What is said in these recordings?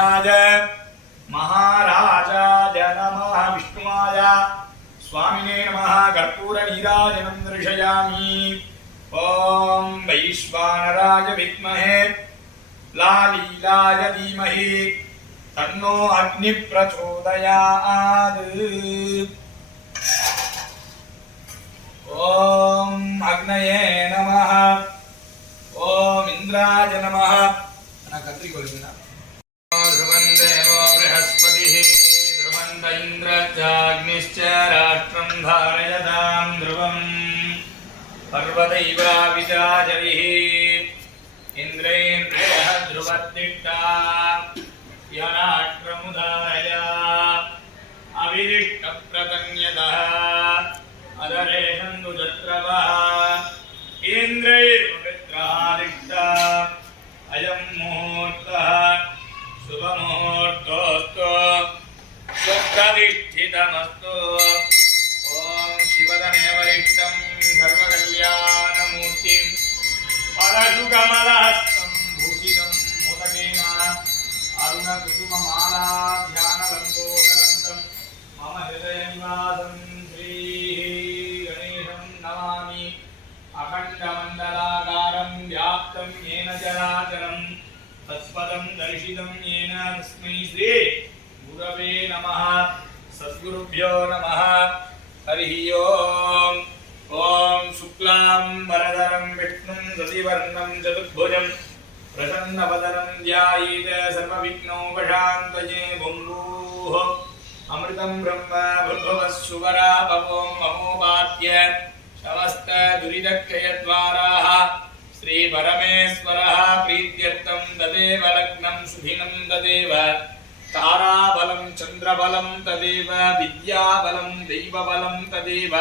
गजराज महाराजाय नमः। विष्णुमाय स्वामिने नमः। कर्पूर नीराजनं दर्शयामि। ओम वैश्वानराय विद्महे लालीलाय धीमहि तन्नो अग्नि प्रचोदयात्। ओम अग्नये नमः। ओम इंद्राय नमः। कत्री कोलिना ध्रुवं देवो बृहस्पतिः ध्रुवं इन्द्रश्चाग्निश्च राष्ट्रं धारयतां ध्रुवम्। पर्वदैवाविजाजलिः इन्द्रेन्द्रयः ध्रुवत्तिष्ठा यनाष्ट्रमुदारय अविदिष्टप्रतन्यतः अदरेषन्तु जत्रवः इन्द्रैर्पवित्रहादिष्टा अयं मुहूर्तः शुभमुहूर्तोऽस्तु सुप्रतिष्ठितमस्तु। ॐ शिवदने वरिष्ठं सर्वकल्याणमूर्तिं परशुकमलहस्तं भूषितं मोदकेन अरुणकुसुममालाध्यानलम्बोदरन्तं मम हृदयनिवासं श्रीगणेशं नमामि। अखण्डमण्डलाकारं व्याप्तं येन चराचरं तत्पदं दर्शितं येन तस्मै श्री गुरवे नमः। सद्गुरुभ्यो नमः। हरिः ओम्। ओम शुक्लां वरदरं विष्णुं शशिवर्णं चतुर्भुजं प्रसन्नवदनं ध्यायेत् सर्वविघ्नोपशान्तये। बुम्बुः अमृतं ब्रह्म भूर्भुवस्सुवरा भवो ममोपात्य समस्तदुरितक्षयद्वाराः श्रीपरमेश्वरः प्रीत्यर्थं तदेव लग्नं शुभिनं तदेव ताराबलं चन्द्रबलं तदेव विद्याबलं दैवबलं तदेव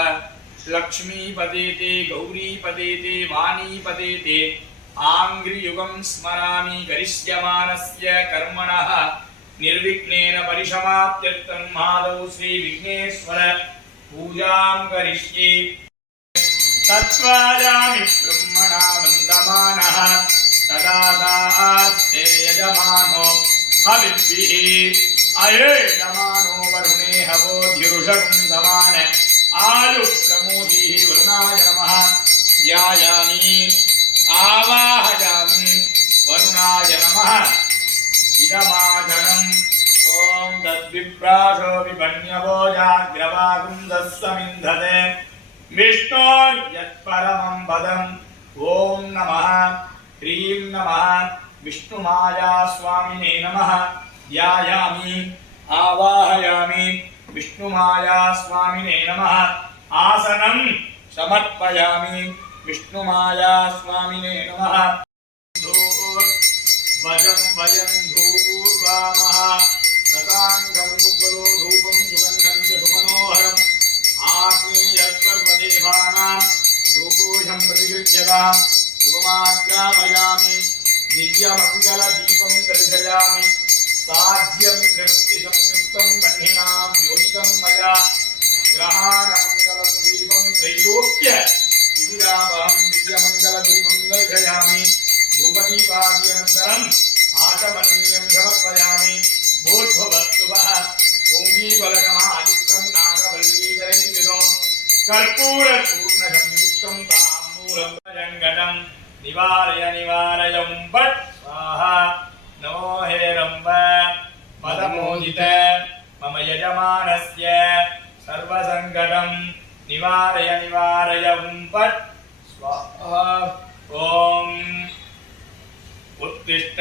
लक्ष्मीपदेते गौरीपदेते वाणीपदेते आङ्घ्रियुगं स्मरामि। करिष्यमानस्य कर्मणः निर्विघ्नेन परिसमाप्त्यर्थं मादौ श्रीविघ्नेश्वर पूजां करिष्ये। तत्त्वायामि ब्रह्मणा वन्दमानः तदा सास्ते यजमानो हविद्भिः अयेजमानो वरुणे हवोद्युरुषगं समान आयु प्रमोदिः वरुणाय नमः। ध्यायामि आवाहयामि वरुणाय नमः। इदमाचनम् ॐ तद्विप्राशो विपण्यवो जाग्रवागुन्दस्समिन्धते विष्णोर्यत्परमं पदम्। ॐ नमः ह्रीं नमः विष्णुमाया स्वामिने नमः। ध्यायामि आवाहयामि विष्णुमाया स्वामिने नमः। आसनं समर्पयामि विष्णुमाया स्वामिने नमः। वजं वयं धूर्वामः दताङ्गं गुग्गलो धूपं सुगन्धं च सुमनोहरम् आग्नेयस्वर्वदेवानां धूपोऽहं प्रतिगृह्यतां धूपमाज्ञापयामि। दिव्यमङ्गलदीपं दर्शयामि। साध्यं त्रिवृत्तिसंयुक्तं वह्निनां योजितं मया ग्रहाणमङ्गलं दीपं त्रैलोक्य विविरावहं दिव्यमङ्गलदीपं दर्शयामि। धूपदीपाद्यनन्तरम् आचमनीयं समर्पयामि। भूर्भुवस्सुवः ओङ्गीबलकमायुक्तं नागवल्लीकरञ्जितं कर्पूरचूर्णसंयुक्तं ताम्बूलं जङ्गटं निवारय निवारयं पट् स्वाहा। नमो हेरम्ब पदमोदित मम यजमानस्य सर्वसङ्कटं निवारय निवारय पट् स्वाहा। ॐ उत्तिष्ठ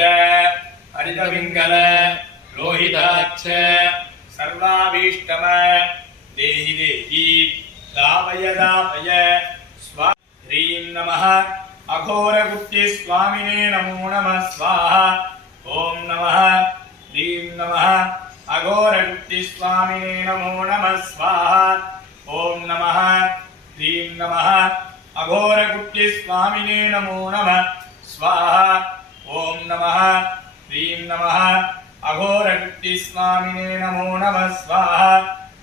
हरितपिङ्गल लोहिताक्ष सर्वाभीष्टम देहि देहि दापय दापय स्वाहा। ह्रीं नमः अघोरगुप्ति स्वामिने नमो नमः स्वाहा। ओम नमः ह्रीं नमः अघोरगुप्ति स्वामिने नमो नमः स्वाहा। ओम नमः ह्रीं नमः अघोरगुप्ति स्वामिने नमो नमः स्वाहा। ओम नमः ह्रीं नमः अघोरगुप्ति स्वामिने नमो नमः स्वाहा।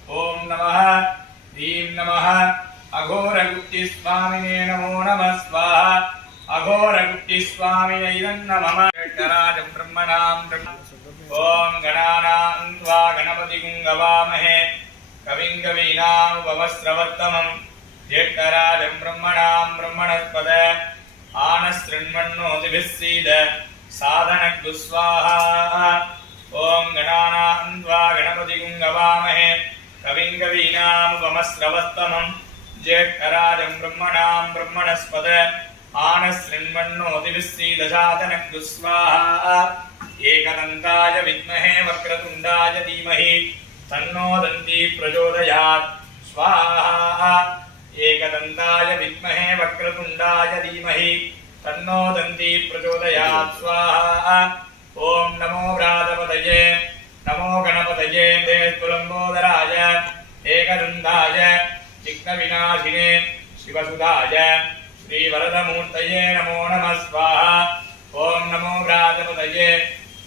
ओम नमः ह्रीं नमः अघोरगुप्ति स्वामिने नमो नमः स्वाहा। अघोरगुप्ति स्वामिने नमः। कराज ब्रह्मणां ओम गणानां त्वा गणपतिं गवामहे कविं कवीनामुपमश्रवत्तमं ज्येष्ठराजं ब्रह्मणां ब्रह्मणस्पद आनशृण्वन्नोतिभिः सीद साधनक्तु स्वाहा। ओम गणानां त्वा गणपतिं गवामहे कविं कवीनामुपमश्रवत्तमं ज्येष्ठराजं ब्रह्मणां ब्रह्मणस्पद आनशृण्वन्नोतिभिः सीद साधनक्तु स्वाहा। एकदन्ताय विद्महे वक्रतुण्डाय धीमहि तन्नो दन्ती प्रचोदयात् स्वाहा। एकदन्ताय विद्महे वक्रतुण्डाय धीमहि तन्नो दन्ती प्रचोदयात् स्वाहा। ओम नमो व्रातपतये नमो गणपतये तुलम्बोदराय एकदन्ताय विघ्नविनाशिने शिवसुताय श्रीवरदमूर्तये नमो नमः स्वाहा। ओम नमो व्रातपतये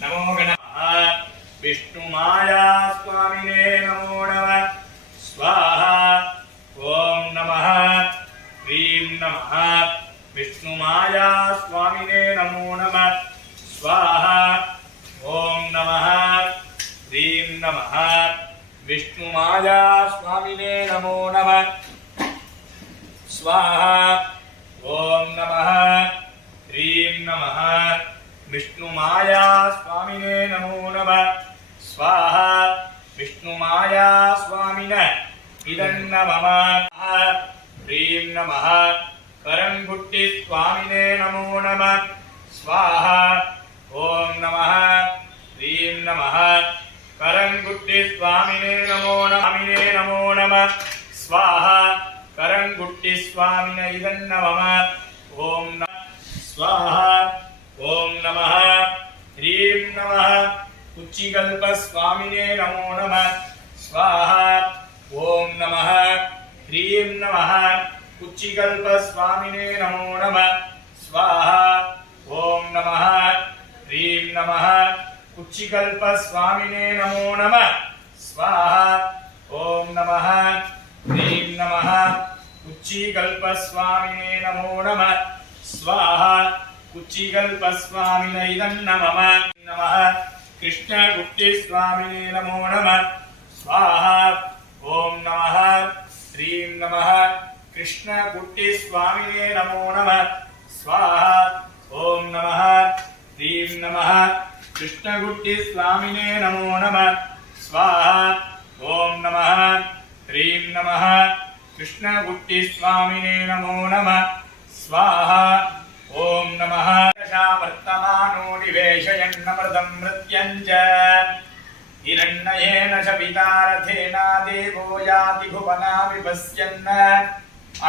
नमो गणपतये विष्णुमाया स्वामिने नमो नमः स्वाहा। ओम नमः ह्रीं नमः विष्णुमाया स्वामिने नमो नमः स्वाहा। ओम नमः ह्रीं नमः विष्णुमाया स्वामिने नमो नमः स्वाहा। ओम नमः ह्रीं नमः विष्णुमाया स्वामिने नमो नमः स्वाहा। विष्णुमाया स्वामिने इदन्नमः ह्रीं नमः करंगुट्टि स्वामिने नमो नमः स्वाहा। ओम नमः ह्रीं नमः करंगुट्टि स्वामिने नमो नमः स्वाहा। करंगुट्टि स्वामिने इदन्नमः ओम नमः स्वाहा। ओम नमः ह्रीं नमः कुच्चिकल्प स्वामिने नमो नमः स्वाहा। ओम नमः ह्रीं नमः कुच्चिकल्प स्वामिने नमो नमः स्वाहा। ओम नमः ह्रीं नमः कुच्चिकल्प स्वामिने नमो नमः स्वाहा। ओम नमः ह्रीं नमः कुच्चिकल्प स्वामिने नमो नमः स्वाहा। कुच्चिकल्प स्वामिने इदन्नमः नमः कृष्णगुट्टि स्वामिने नमो नमः स्वाहा। ओम नमः ह्रीं नमः कृष्णगुट्टि स्वामिने नमो नमः स्वाहा। ओम नमः ह्रीं नमः कृष्णगुट्टि स्वामिने नमो नमः स्वाहा। ओम नमः ह्रीं नमः कृष्णगुट्टि स्वामिने नमो नमः स्वाहा। ओम नमः वर्तमानो निवेशयन्नमृतं मृत्यञ्च हिरण्येन च पितारथेन देवो याति भुवना विपश्यन्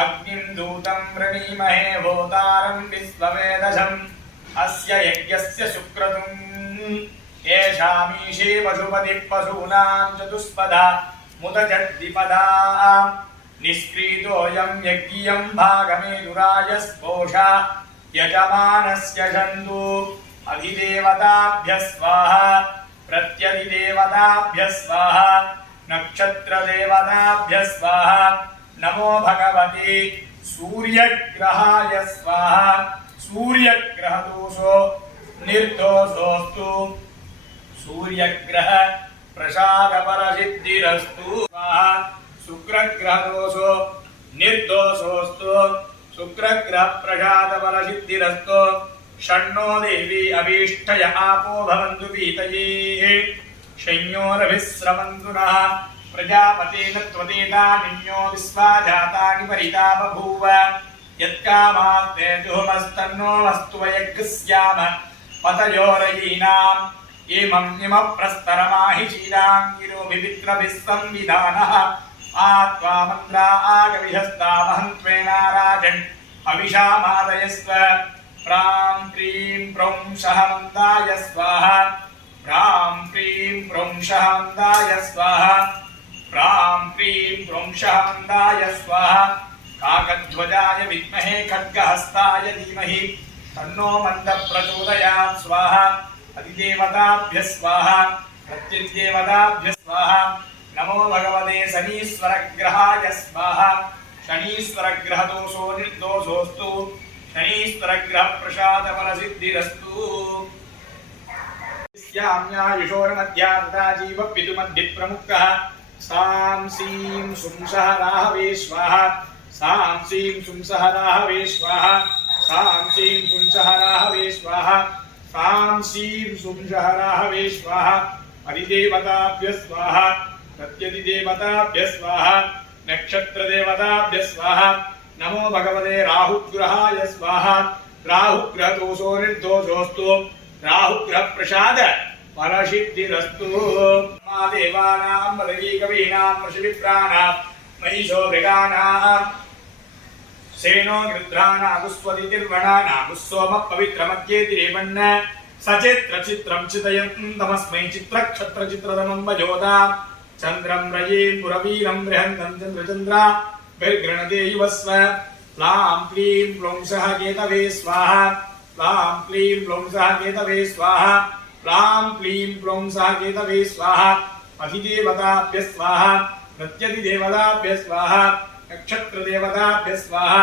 अग्निं दूतं वृणीमहे होतारं विश्ववेदशम् अस्य यज्ञस्य शुक्रतुम् येषामीशे पशुपतिः पशूनां चतुष्पदा मुदजद्विपदा निष्क्रीतोऽयं यज्ञियं भागमेदुराय स्पोषा यजमानस्य शन्तु अधिदेवताभ्यः स्वाहा प्रत्यधिदेवताभ्यः स्वाहा नक्षत्रदेवताभ्यः स्वाहा। नमो भगवते सूर्यग्रहाय स्वाहा। सूर्यग्रहदोषो निर्दोषोऽस्तु सूर्यग्रह प्रसादफलसिद्धिरस्तु स्वाहा। शुक्रग्रहदोषो निर्दोषोऽस्तु शुक्रग्रह प्रसादफलसिद्धिरस्तु। षण्णो देवी अभीष्टय आपो भवन्तु पीतये शय्योरभिस्रवन्तु नः प्रजापतेन त्वदेतानिन्यो विश्वा जातानि परिता बभूव यत्कामास्ते जुहुमस्तन्नो वस्तु वयग्स्याम पतयोरयीनाम् इमं प्रस्तरमाहिषीदाङ्गिरो विवित्रभिः संविधानः आत्वा मन्द्रा आगविहस्तामहं त्वेनाराजन् अविशामादयस्व प्रां प्रीं प्रौं सहमन्दाय स्वाहा। प्रां प्रीं प्रौं सहमन्दाय स्वाहा। प्रां प्रीं प्रौं सहमन्दाय स्वाहा। काकध्वजाय विद्महे खड्गहस्ताय धीमहि तन्नो मन्दः प्रचोदयात् स्वाहा। अधिदेवताभ्यः स्वाहा प्रत्यधिदेवताभ्यः स्वाहा। नमो भगवते शनीश्वरग्रहाय स्वाहा। शनीश्वरग्रहदोषो निर्दोषोऽस्तु शनीश्वरग्रहप्रसादफलसिद्धिरस्तु। आदित्याम्यायुषोर्मध्या तथा जीव पितुमद्भिप्रमुक्तः सां सीं सुंसः राहवे स्वाहा सां सीं सुंसः राहवे स्वाहा सां सीं सुंसः राहवे स्वाहा सां सीं सुंसः राहवे स्वाहा अधिदेवताभ्यः स्वाहा प्रत्यधिदेवताभ्यः स्वाहा नक्षत्रदेवताभ्यः स्वाहा नमो भगवते राहुग्रहाय स्वाहा राहुग्रहदोषो निर्दोषोऽस्तु राहुग्रहप्रसाद परसिद्धिरस्तु देवानां बलवीकवीनां ऋषिविप्राणां महिषो मृगाणां सेनो गृध्राणागुस्वदितिर्वणानां सोमपवित्रमध्येतिरेवन्न सचित्रचित्रं चितयन्तमस्मै चित्रक्षत्रचित्रतमं भजोदां चन्द्रं रयें पुरवीरं बृहन्तं चन्द्रचन्द्रा बिर्गृणते युवस्व क्लां क्लीं क्लौं सः केतवे स्वाहा क्लां क्लीं क्लौं सः केतवे स्वाहा क्लां क्लीं क्लौं सः केतवे स्वाहा अधिदेवताभ्यः स्वाहा प्रत्यधिदेवताभ्यः स्वाहा नक्षत्रदेवताभ्यः स्वाहा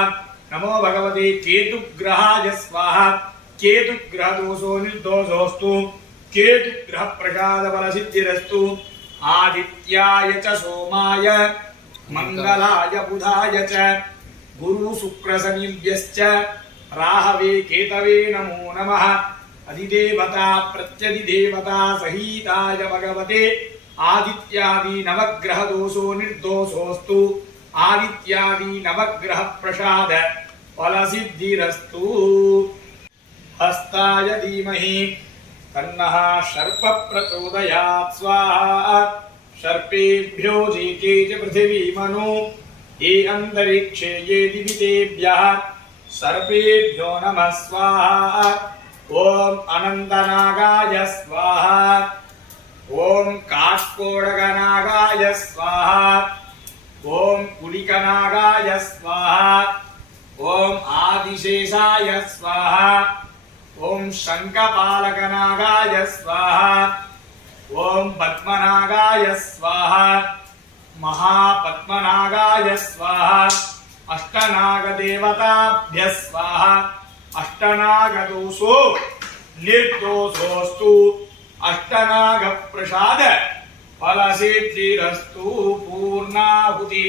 नमो भगवते केतुग्रहाय स्वाहा केतुग्रहदोषो निर्दोषोऽस्तु केतुग्रहप्रसादबलसिद्धिरस्तु आदित्याय च सोमाय मंगलाय बुधाय च गुरुशुक्रशनिभ्यश्च राहवे केतवे नमो नमः अधिदेवता प्रत्यधिदेवता सहिताय भगवते आदित्यादि नवग्रह दोषो निर्दोषोऽस्तु आदित्यादि नवग्रह प्रसाद फलसिद्धिरस्तु हस्ताय धीमहि तन्नः सर्प प्रचोदयात् स्वाहा सर्पेभ्यो जीके च पृथिवी मनो ये अंतरिक्षे ये दिवितेभ्यः सर्पेभ्यो नमः स्वाहा ओम अनंतनागाय स्वाहा ओम काष्कोडगनागाय स्वाहा ओम कुलिकनागाय स्वाहा ओम आदिशेषाय स्वाहा ओम शंखपालकनागाय स्वाहा ओम पद्मनागाय स्वाहा महापद्मनागाय स्वाहा अष्टनागदेवताभ्यः स्वाहा अष्टनागदोषो निर्दोषोऽस्तु अष्टनागप्रसाद फलसिद्धिरस्तु पूर्णाहुति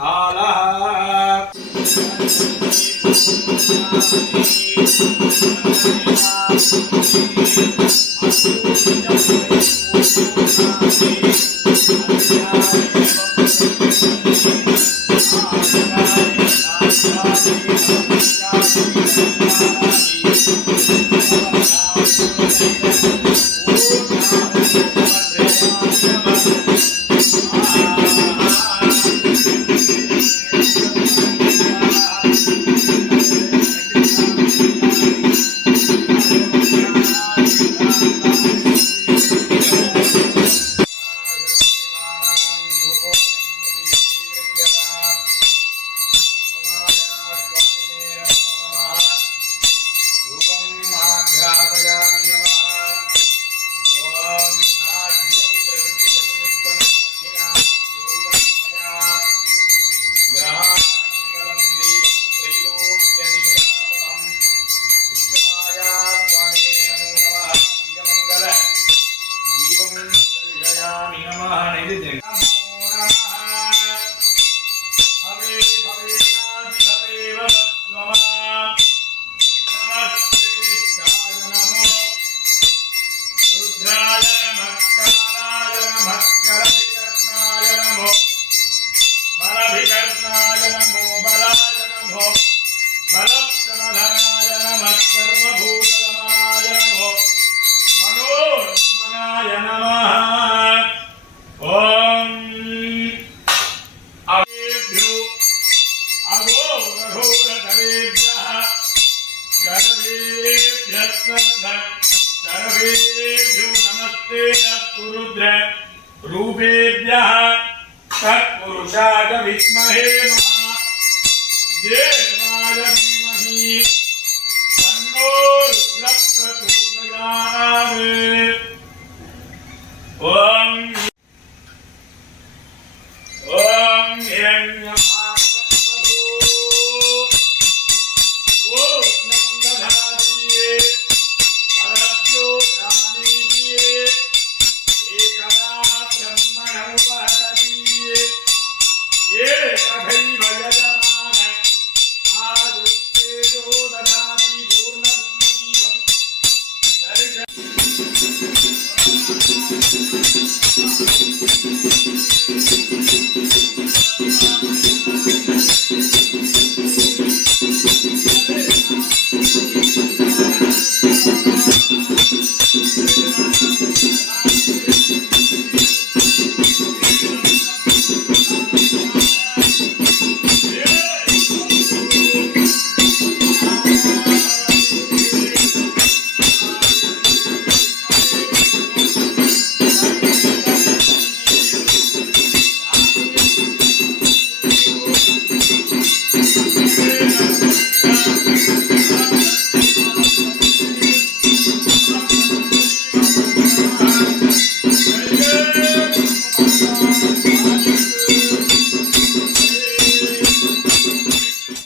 कालः रूपेभ्यः तत्पुरुषाय विद्महे महादेवाय धीमहि तन्नो रुद्रः प्रचोदयात्।